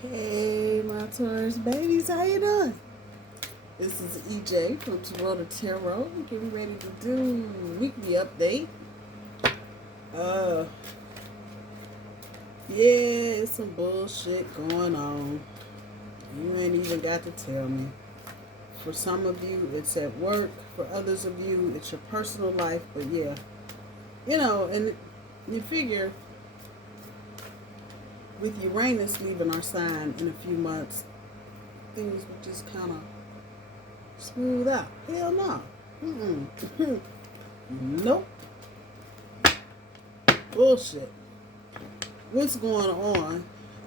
Hey, my Taurus babies, how you doing? This is EJ from Taurota Tarot. Getting ready to do weekly update. Yeah, it's some bullshit going on. You ain't even got to tell me. For some of you, it's at work. For others of you, it's your personal life. But yeah, and you figure with Uranus leaving our sign in a few months, things would just kind of smooth out. Hell no. Nope. Bullshit. What's going on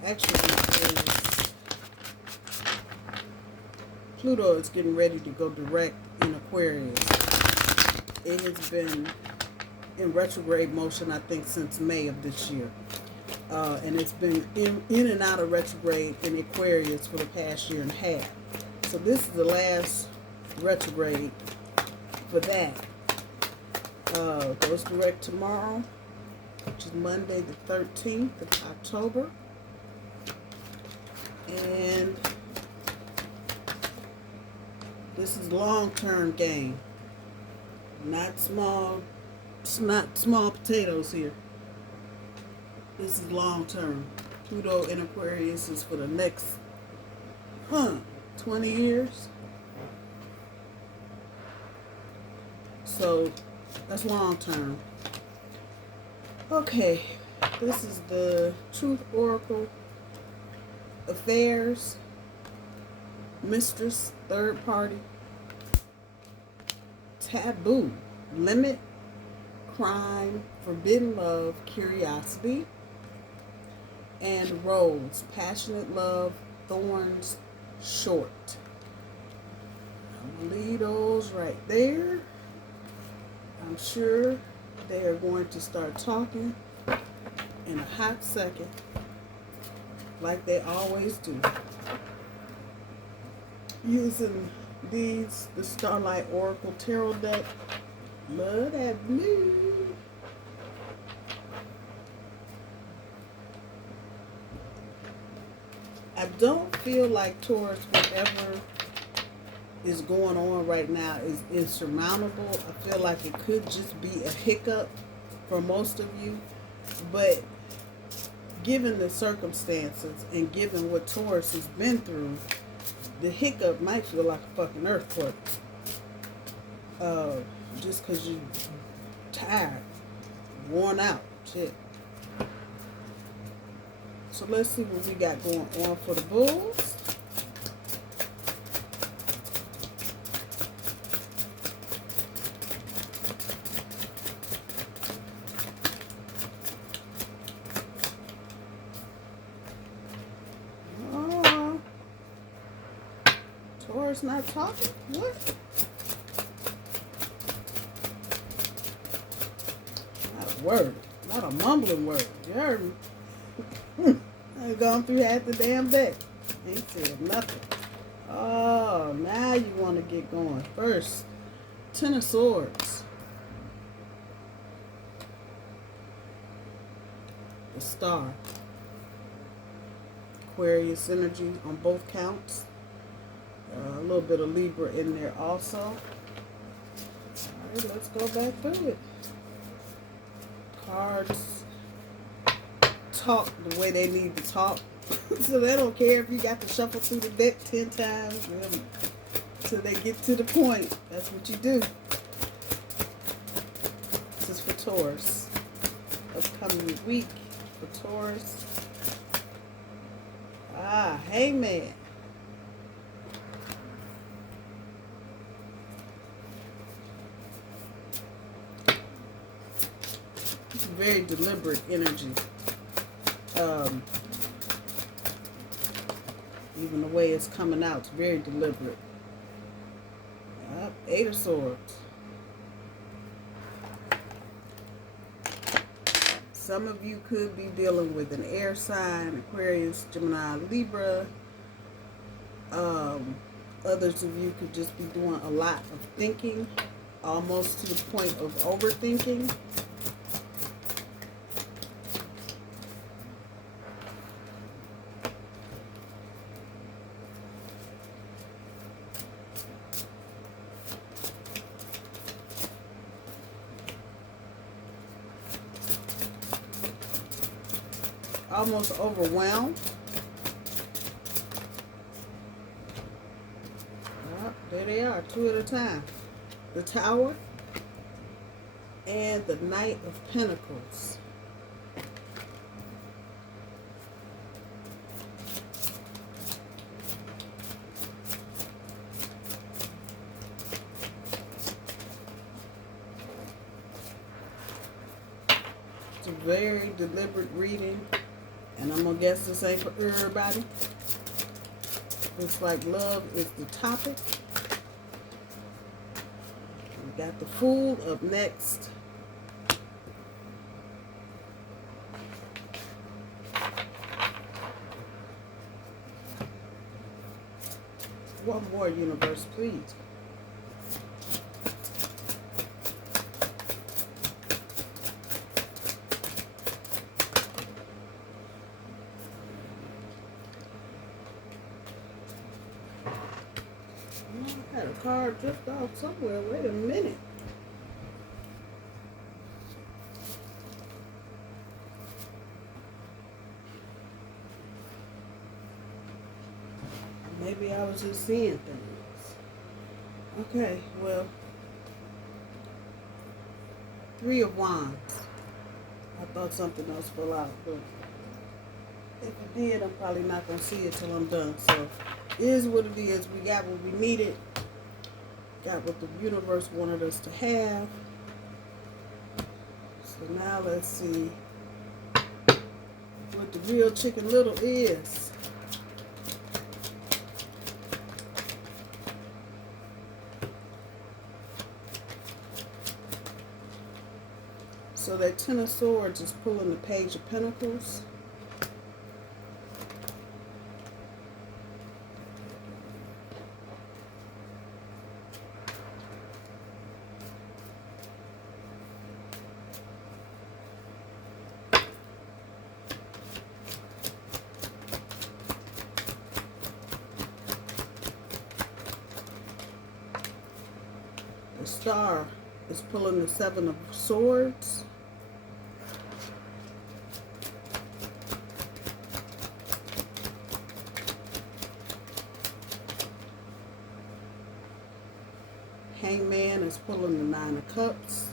actually is Pluto is getting ready to go direct in Aquarius. It has been in retrograde motion, I think, since May of this year. And it's been in and out of retrograde in Aquarius for the past year and a half. So this is the last retrograde for that. Goes direct tomorrow, which is Monday the 13th of October. And this is long-term game. Not small potatoes here. This is long-term. Pluto in Aquarius is for the next 20 years. So that's long-term. Okay, this is the Truth Oracle, Affairs, Mistress, Third Party, Taboo, Limit, Crime, Forbidden Love, Curiosity, and Rose, Passionate Love, Thorns, Short. I'm going to leave those right there. I'm sure they are going to start talking in a hot second, like they always do. Using the Starlight Oracle Tarot deck. Love that blue. I don't feel like Taurus, whatever is going on right now is insurmountable. I feel like it could just be a hiccup for most of you. But given the circumstances and given what Taurus has been through, the hiccup might feel like a fucking earthquake. Just because you're tired, worn out, shit. So let's see what we got going on for the Bulls. Oh, Taurus not talking? What? Not a word. Not a mumbling word. You heard me? I've gone through half the damn deck. Ain't said nothing. Oh, now you want to get going. First, Ten of Swords. The Star. Aquarius energy on both counts. A little bit of Libra in there also. Alright, let's go back through it. Cards talk the way they need to talk. So they don't care if you got to shuffle through the deck 10 times until they get to the point. That's what you do. This is for Taurus. Upcoming week for Taurus. Hangman. It's very deliberate energy. Even the way it's coming out, it's very deliberate. Eight of Swords. Some of you could be dealing with an air sign, Aquarius, Gemini, Libra. Others of you could just be doing a lot of thinking, almost to the point of overthinking. almost overwhelmed. Oh, there they are, 2 at a time. The Tower and the Knight of Pentacles. It's a very deliberate reading, and I'm gonna guess this ain't for everybody. Looks like love is the topic. We got the Fool up next. One more, universe, please. I had a card drift off somewhere. Wait a minute. Maybe I was just seeing things. Okay, well, 3 of Wands. I thought something else fell out, but if it did, I'm probably not going to see it till I'm done. So, it is what it is. We got what we needed. Got what the universe wanted us to have. So now let's see what the real Chicken Little is. So that 10 of Swords is pulling the Page of Pentacles. The Star is pulling the 7 of Swords. Hangman is pulling the 9 of Cups.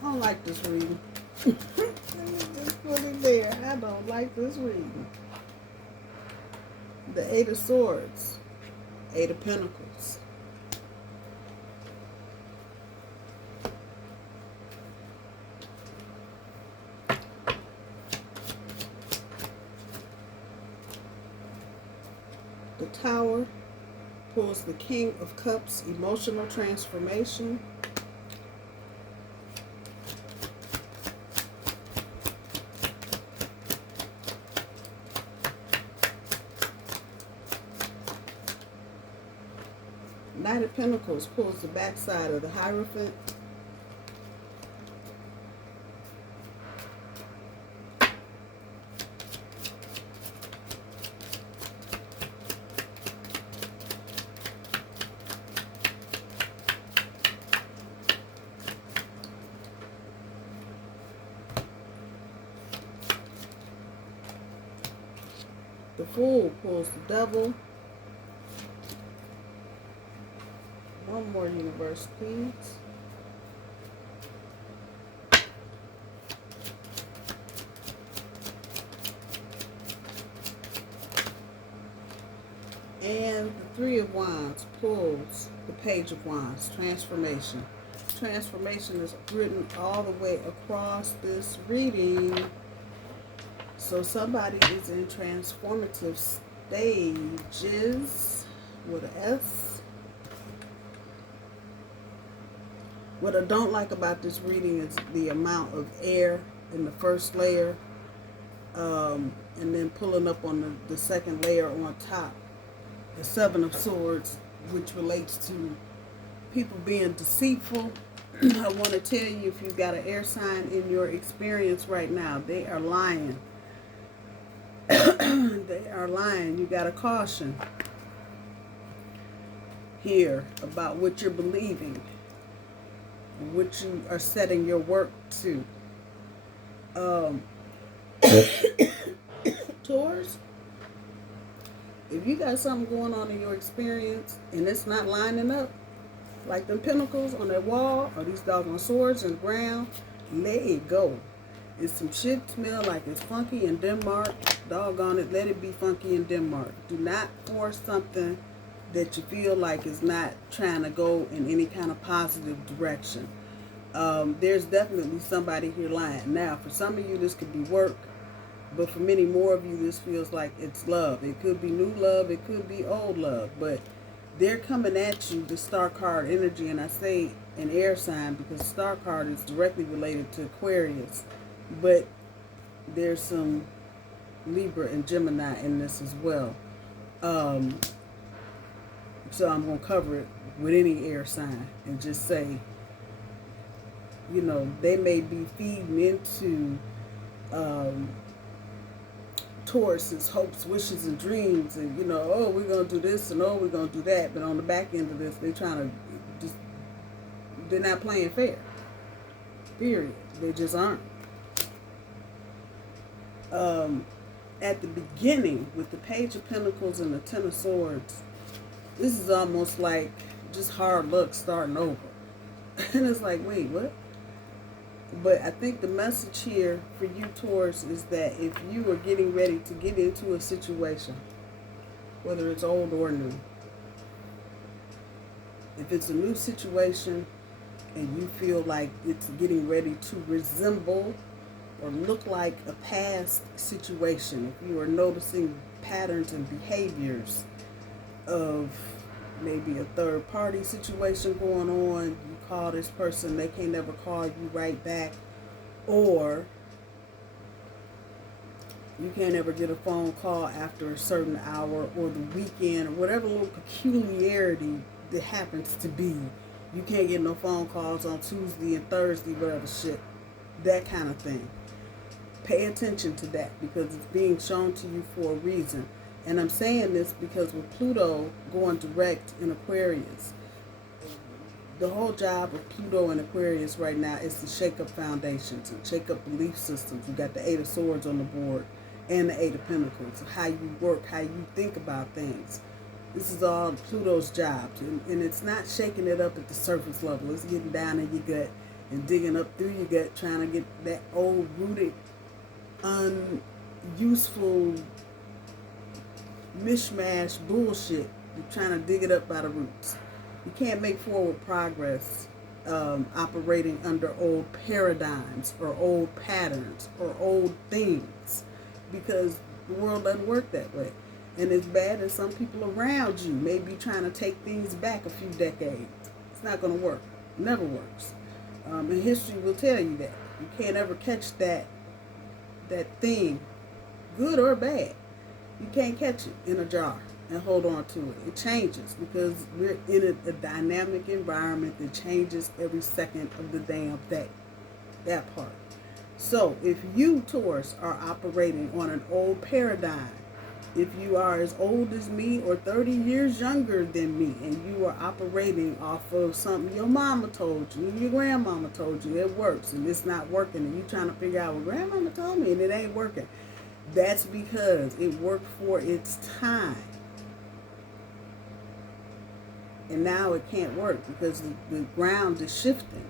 I don't like this reading. Let me just put it there. I don't like this reading. The 8 of Swords. 8 of Pentacles. The Tower pulls the King of Cups, emotional transformation. Knight of Pentacles pulls the backside of the Hierophant. The Fool pulls the Devil. One more, universe, please. And the 3 of Wands pulls the Page of Wands, transformation. Transformation is written all the way across this reading. So somebody is in transformative stages with an S. What I don't like about this reading is the amount of air in the first layer, and then pulling up on the second layer on top. The 7 of Swords, which relates to people being deceitful. I want to tell you, if you've got an air sign in your experience right now, they are lying. They are lying. You got to caution here about what you're believing, what you are setting your work to. Taurus, if you got something going on in your experience and it's not lining up, like them pinnacles on that wall or these doggone swords in the ground, let it go. If some shit smell like it's funky in Denmark, doggone it, let it be funky in Denmark. Do not force something that you feel like is not trying to go in any kind of positive direction. There's definitely somebody here lying. Now, for some of you, this could be work, but for many more of you, this feels like it's love. It could be new love, it could be old love, but they're coming at you, the star card energy, and I say an air sign because the star card is directly related to Aquarius, but there's some Libra and Gemini in this as well. So I'm going to cover it with any air sign and just say, you know, they may be feeding into Taurus's hopes, wishes, and dreams, and, you know, oh, we're going to do this, and oh, we're going to do that, but on the back end of this, they're not playing fair. Period. They just aren't. At the beginning, with the Page of Pentacles and the Ten of Swords, this is almost like just hard luck starting over. And it's like, wait, what? But I think the message here for you, Taurus, is that if you are getting ready to get into a situation, whether it's old or new, if it's a new situation and you feel like it's getting ready to resemble or look like a past situation, if you are noticing patterns and behaviors of maybe a third party situation going on, you call this person, they can't never call you right back, or you can't ever get a phone call after a certain hour or the weekend, or whatever little peculiarity that happens to be. You can't get no phone calls on Tuesday and Thursday, whatever shit, that kind of thing. Pay attention to that because it's being shown to you for a reason. And I'm saying this because with Pluto going direct in Aquarius, the whole job of Pluto in Aquarius right now is to shake up foundations and shake up belief systems. We got the Eight of Swords on the board and the Eight of Pentacles, how you work, how you think about things. This is all Pluto's job. And it's not shaking it up at the surface level. It's getting down in your gut and digging up through your gut, trying to get that old, rooted, unuseful mishmash bullshit. You're trying to dig it up by the roots. You can't make forward progress operating under old paradigms or old patterns or old things, because the world doesn't work that way. And as bad as some people around you may be trying to take things back a few decades, it's not going to work. It never works. And history will tell you that. You can't ever catch that thing, good or bad. You can't catch it in a jar and hold on to it. It changes because we're in a dynamic environment that changes every second of the damn day. That part. So if you, Taurus, are operating on an old paradigm, if you are as old as me or 30 years younger than me, and you are operating off of something your mama told you and your grandmama told you, it works, and it's not working, and you're trying to figure out, well, grandmama told me and it ain't working. That's because it worked for its time. And now it can't work because the ground is shifting.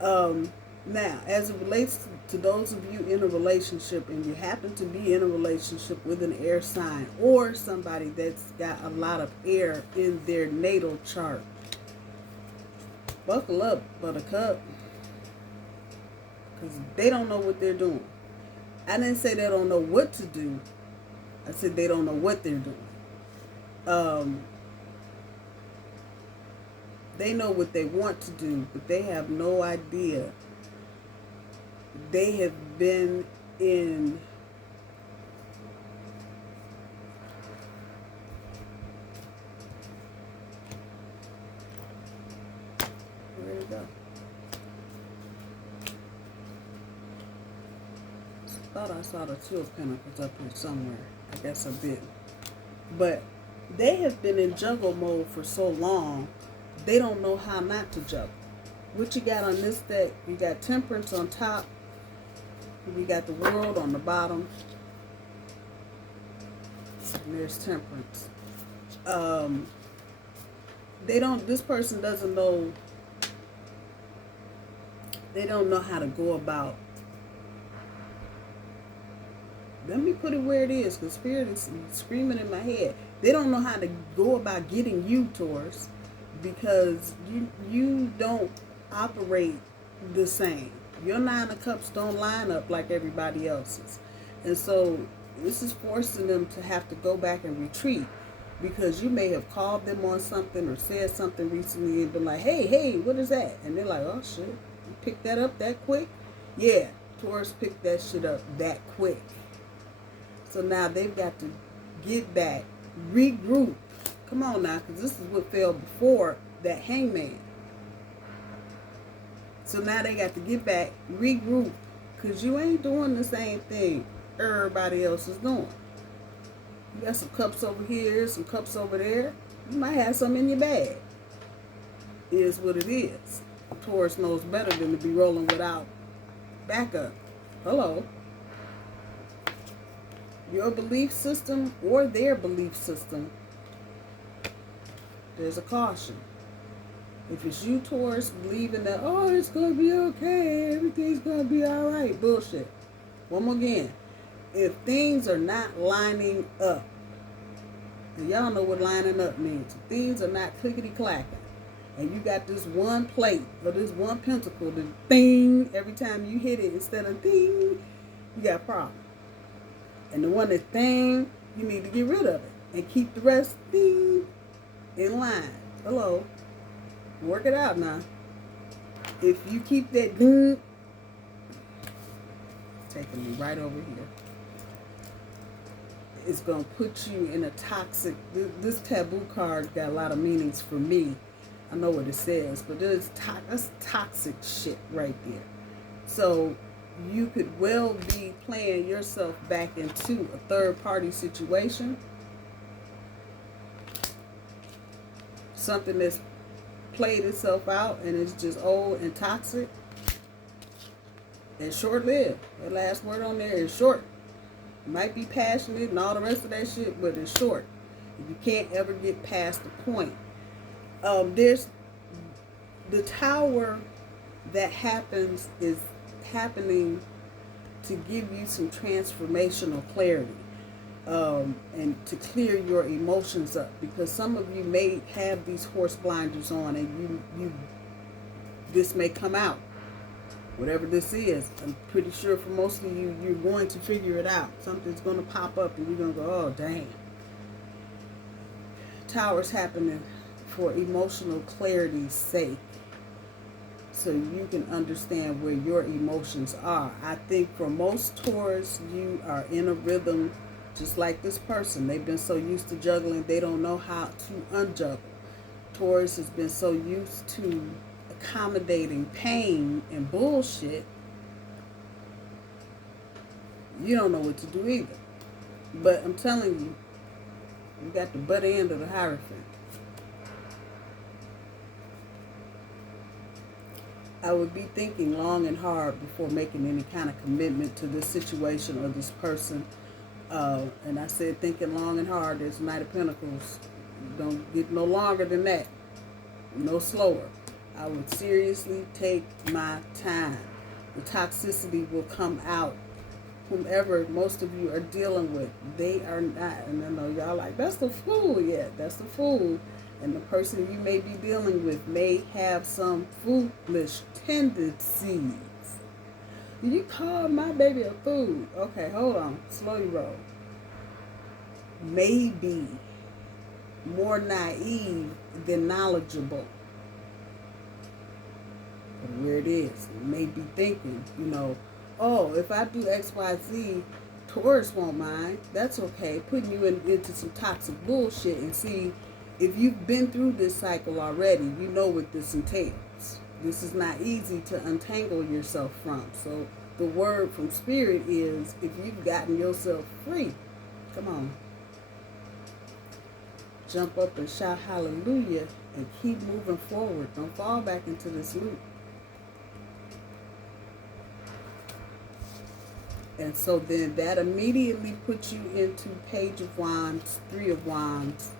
Now, as it relates to those of you in a relationship and you happen to be in a relationship with an air sign or somebody that's got a lot of air in their natal chart, buckle up, buttercup, because they don't know what they're doing. I didn't say they don't know what to do. I said they don't know what they're doing. They know what they want to do, but they have no idea. They have been in where'd it go? I thought I saw the Two of Pentacles up here somewhere. I guess I did. But they have been in juggle mode for so long, they don't know how not to juggle. What you got on this deck, you got Temperance on top, We got the World on the bottom. And there's Temperance. This person doesn't know, they don't know how to go about, let me put it where it is, because Spirit is screaming in my head. They don't know how to go about getting you, Taurus, because you don't operate the same. Your 9 of Cups don't line up like everybody else's. And so this is forcing them to have to go back and retreat, because you may have called them on something or said something recently and been like, hey, what is that? And they're like, oh shit, you picked that up that quick? Yeah, Taurus picked that shit up that quick. So now they've got to get back, regroup. Come on now, because this is what fell before that Hangman. So now they got to get back, regroup, because you ain't doing the same thing everybody else is doing. You got some cups over here, some cups over there. You might have some in your bag. It is what it is. Taurus knows better than to be rolling without backup. Hello. Your belief system or their belief system, there's a caution. If it's you, Taurus, believing that, oh, it's going to be okay, everything's going to be all right, bullshit. One more again. If things are not lining up, and y'all know what lining up means. If things are not clickety-clacking, and you got this one plate or this one pentacle, the ding, every time you hit it instead of ding, you got a problem. And the one that thing, you need to get rid of it and keep the rest ding in line. Hello. Work it out now. If you keep that ding, taking me right over here, it's going to put you in a toxic, this taboo card got a lot of meanings for me. I know what it says, but that's toxic shit right there. So you could well be playing yourself back into a third party situation. Something that's played itself out and is just old and toxic and short-lived. The last word on there is short. It might be passionate and all the rest of that shit, but it's short. You can't ever get past the point. There's the tower that happens is happening to give you some transformational clarity, and to clear your emotions up, because some of you may have these horse blinders on, and you this may come out, whatever this is. I'm pretty sure for most of you, you're going to figure it out. Something's going to pop up and you're going to go, oh dang. Tower's happening for emotional clarity's sake, so you can understand where your emotions are. I think for most Taurus, you are in a rhythm just like this person. They've been so used to juggling, they don't know how to unjuggle. Taurus has been so used to accommodating pain and bullshit, you don't know what to do either. But I'm telling you, you got the butt end of the Hierophant. I would be thinking long and hard before making any kind of commitment to this situation or this person. And I said thinking long and hard. There's Knight of Pentacles. Don't get no longer than that. No slower. I would seriously take my time. The toxicity will come out. Whomever most of you are dealing with, they are not. And I know y'all like, that's the fool. Yeah, that's the fool. And the person you may be dealing with may have some foolish tendencies. You call my baby a fool. Okay, hold on. Slow your roll. Maybe more naive than knowledgeable. But where it is, you may be thinking, oh, if I do X, Y, Z, Taurus won't mind. That's okay. Putting you into some toxic bullshit, and see, if you've been through this cycle already, you know what this entails. This is not easy to untangle yourself from. So the word from Spirit is, if you've gotten yourself free, come on. Jump up and shout hallelujah and keep moving forward. Don't fall back into this loop. And so then that immediately puts you into Page of Wands, Three of Wands,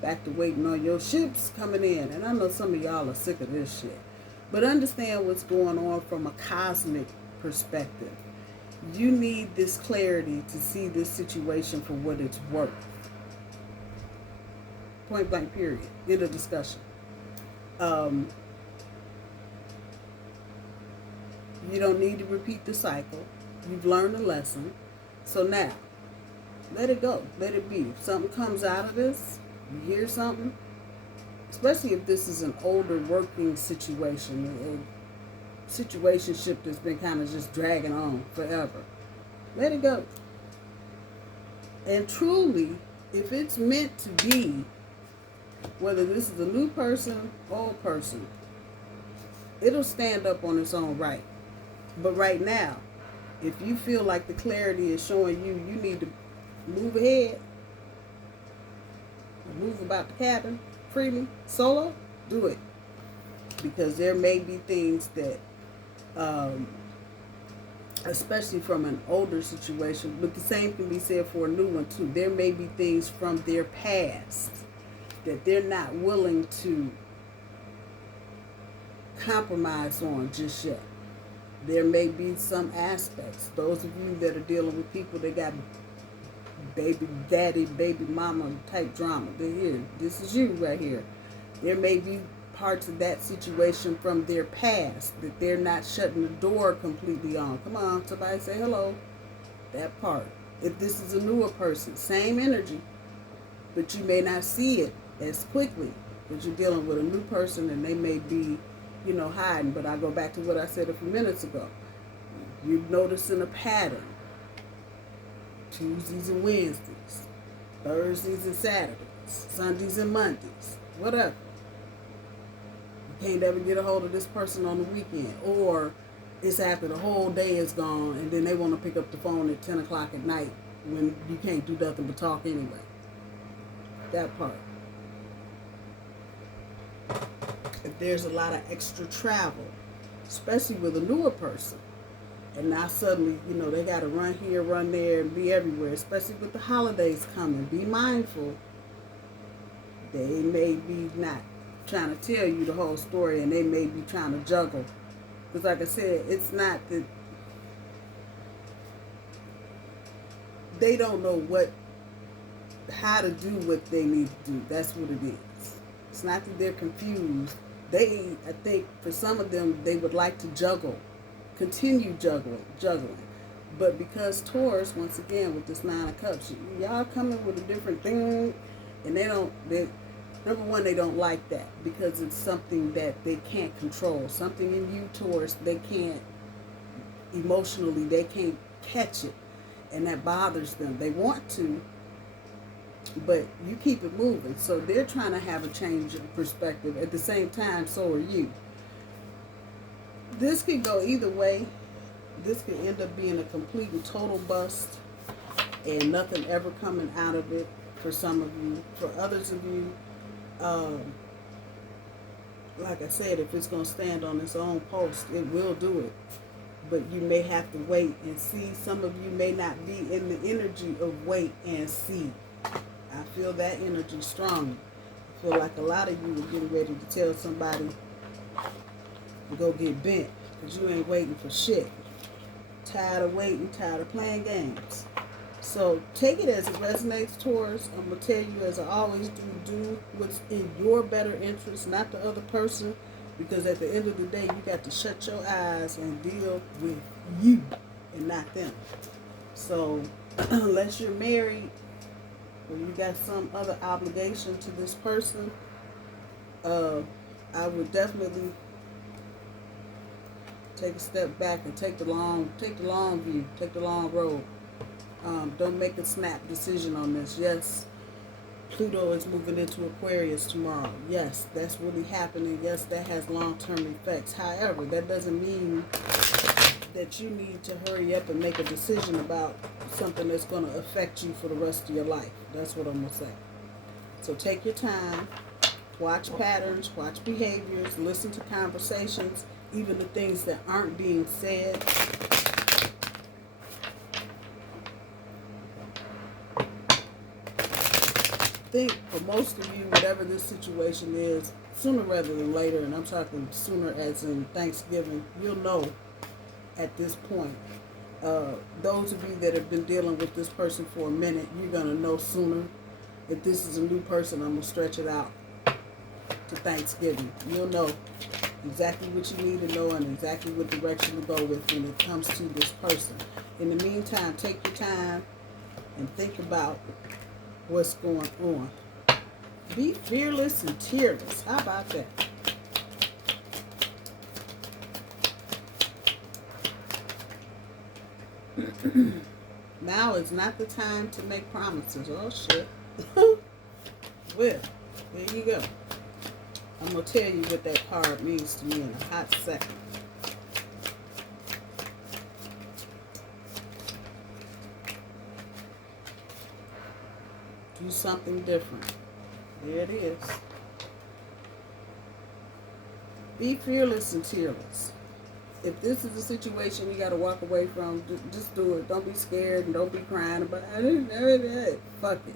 back to waiting on your ships coming in. And I know some of y'all are sick of this shit. But understand what's going on from a cosmic perspective. You need this clarity to see this situation for what it's worth. Point blank period. Get a discussion. You don't need to repeat the cycle. You've learned a lesson. So now, let it go. Let it be. If something comes out of this, you hear something, especially if this is an older working situation, a situationship that's been kind of just dragging on forever, let it go. And truly, if it's meant to be, whether this is a new person, old person, it'll stand up on its own right. But right now, if you feel like the clarity is showing you need to move ahead, move about the cabin freely, solo, do it. Because there may be things that, especially from an older situation, but the same can be said for a new one too. There may be things from their past that they're not willing to compromise on just yet. There may be some aspects. Those of you that are dealing with people that got baby daddy, baby mama type drama, they're here. This is you right here. There may be parts of that situation from their past that they're not shutting the door completely on. Come on, somebody say hello. That part. If this is a newer person, same energy, but you may not see it as quickly because you're dealing with a new person and they may be, hiding. But I go back to what I said a few minutes ago. You're noticing a pattern. Tuesdays and Wednesdays, Thursdays and Saturdays, Sundays and Mondays, whatever. You can't ever get a hold of this person on the weekend, or it's after the whole day is gone and then they want to pick up the phone at 10 o'clock at night when you can't do nothing but talk anyway. That part. If there's a lot of extra travel, especially with a newer person, and now suddenly, they got to run here, run there, and be everywhere, especially with the holidays coming. Be mindful. They may be not trying to tell you the whole story, and they may be trying to juggle. Because like I said, it's not that they don't know how to do what they need to do. That's what it is. It's not that they're confused. I think for some of them, they would like to continue juggling. But because Taurus, once again, with this 9 of Cups, y'all coming with a different thing, and number one, they don't like that because it's something that they can't control. Something in you, Taurus, they can't, emotionally, they can't catch it, and that bothers them. They want to, but you keep it moving. So they're trying to have a change of perspective. At the same time, so are you. This could go either way. This could end up being a complete and total bust and nothing ever coming out of it for some of you. For others of you, like I said, if it's going to stand on its own post, it will do it. But you may have to wait and see. Some of you may not be in the energy of wait and see. I feel that energy strong. I feel like a lot of you are getting ready to tell somebody to go get bent because you ain't waiting for shit. Tired of waiting, tired of playing games. So take it as it resonates, Taurus. I'm going to tell you, as I always do what's in your better interest, not the other person, because at the end of the day, you got to shut your eyes and deal with you and not them. So unless you're married or you got some other obligation to this person, I would definitely take a step back and take the long view, take the long road. Don't make a snap decision on this. Yes, Pluto is moving into Aquarius tomorrow. Yes, that's really happening. Yes, that has long-term effects. However, that doesn't mean that you need to hurry up and make a decision about something that's going to affect you for the rest of your life. That's what I'm going to say. So take your time. Watch patterns, watch behaviors, listen to conversations, even the things that aren't being said. think for most of you, whatever this situation is, sooner rather than later, and I'm talking sooner as in Thanksgiving, you'll know at this point. Those of you that have been dealing with this person for a minute, you're going to know sooner. If this is a new person, I'm going to stretch it out to Thanksgiving. You'll know exactly what you need to know and exactly what direction to go with when it comes to this person. In the meantime, take your time and think about what's going on. Be fearless and tearless. How about that? Now is not the time to make promises. Oh, shit. Well, there you go. I'm going to tell you what that card means to me in a hot second. Do something different. There it is. Be fearless and tearless. If this is a situation you got to walk away from, just do it. Don't be scared and don't be crying about it. Fuck it.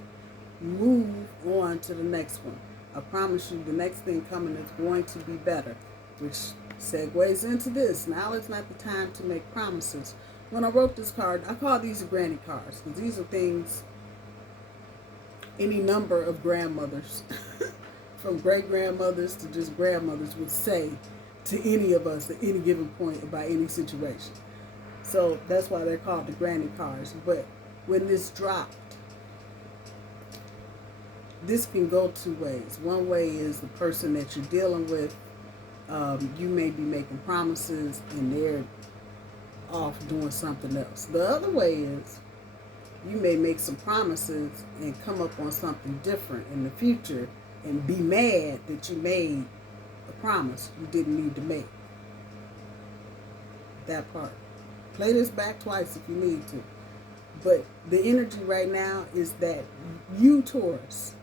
Move on to the next one. I promise you the next thing coming is going to be better, which segues into this. Now is not the time to make promises. When I wrote this card, I call these granny cards because these are things any number of grandmothers, from great-grandmothers to just grandmothers, would say to any of us at any given point about any situation. So that's why they're called the granny cards. But when this dropped, this can go two ways. One way is the person that you're dealing with, you may be making promises and they're off doing something else. The other way is you may make some promises and come up on something different in the future and be mad that you made a promise you didn't need to make. That part. Play this back twice if you need to. But the energy right now is that you, Taurus,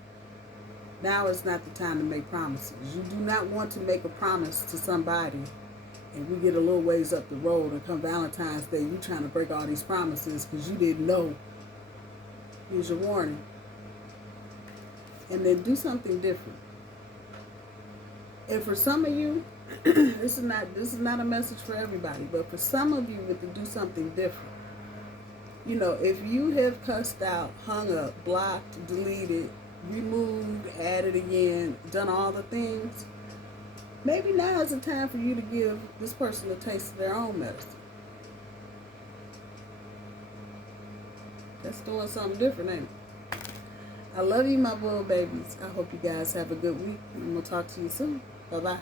now is not the time to make promises. You do not want to make a promise to somebody and we get a little ways up the road and come Valentine's Day, you trying to break all these promises because you didn't know. Here's your warning. And then do something different. And for some of you, this is not a message for everybody, but for some of you with to do something different. You know, if you have cussed out, hung up, blocked, deleted, removed, added again, done all the things, maybe now is the time for you to give this person a taste of their own medicine. That's doing something different, ain't it? I love you, my little babies. I hope you guys have a good week. And we'll talk to you soon. Bye-bye.